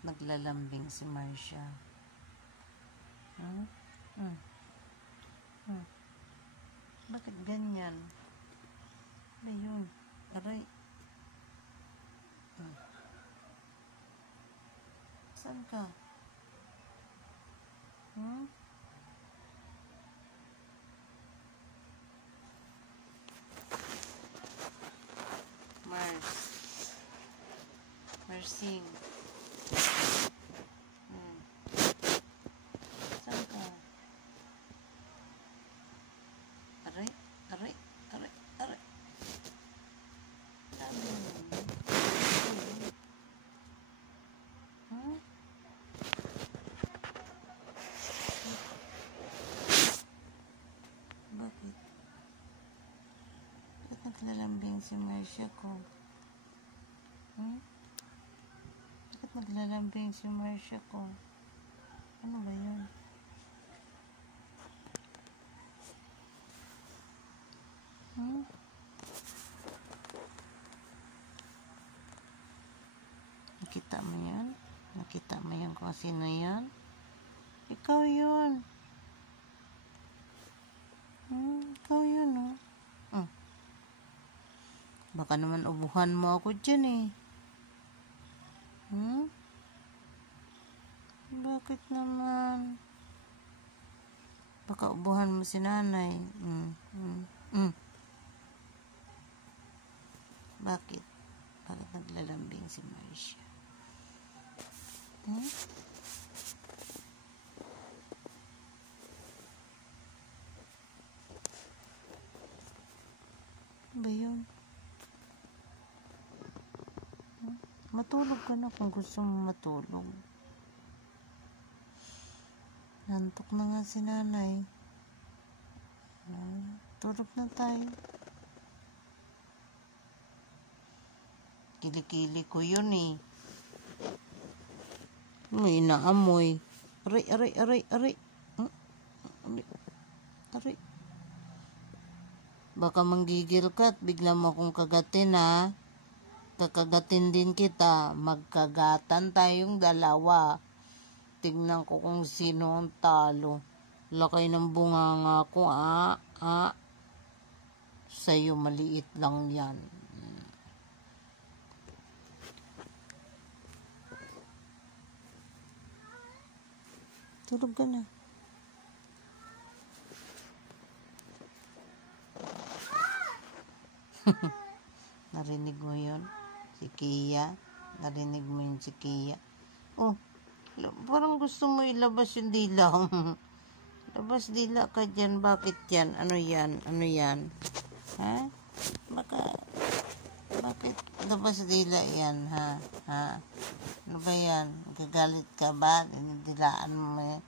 naglalambing si Marcia? Hmm? Hmm. Hmm. Bakit ganyan? Ayun. Aray. Hmm. Saan ka? Hmm? Mersing. Saan ka? Aray. Aray. Aray. Aray. Sabi mo. Hmm? Bakit? Bakit naglalambing si Marcia ko? Hmm? Bakit naglalambing si Marcia ko? Ano ba yun? Hmm? Nakita mo yan? Nakita mo yan kung sino yan? Ikaw yun. Ikaw yun, oh. Baka naman ubuhan mo ako dyan, eh. Bakit naman? Baka ubuhan mo si nanay. Bakit? Bakit naglalambing si Marcia? Ba yun? Matulog ka na kung gusto mo matulog. Nantok na nga si nanay. Tulog na tayo. Kilikili ko yun, eh. May inaamoy. Aray, aray, aray, aray. Aray. Baka manggigil ka at bigla mo akong kagatin, ha? Kakagatin din kita. Magkagatan tayong dalawa. Tignan ko kung sino ang talo. Lakay ng bunganga ko, Sa'yo maliit lang yan. Tulog ka na. Narinig mo yun? Si Kia. Narinig mo yun si Kia. Oh, parang gusto mo ilabas yung dila. Labas dila ka dyan. Bakit yan? Ano yan? Ano yan? Ha? Bakit labas dila yan? Ha? Ano ba yan? Gagalit ka ba? Dinidilaan mo.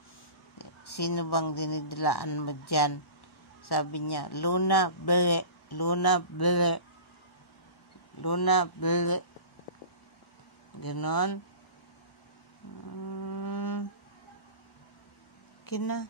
Sino bang dinidilaan mo dyan? Sabi niya, Luna, bele. Luna, bele. Luna, bele. Ganon. Kina.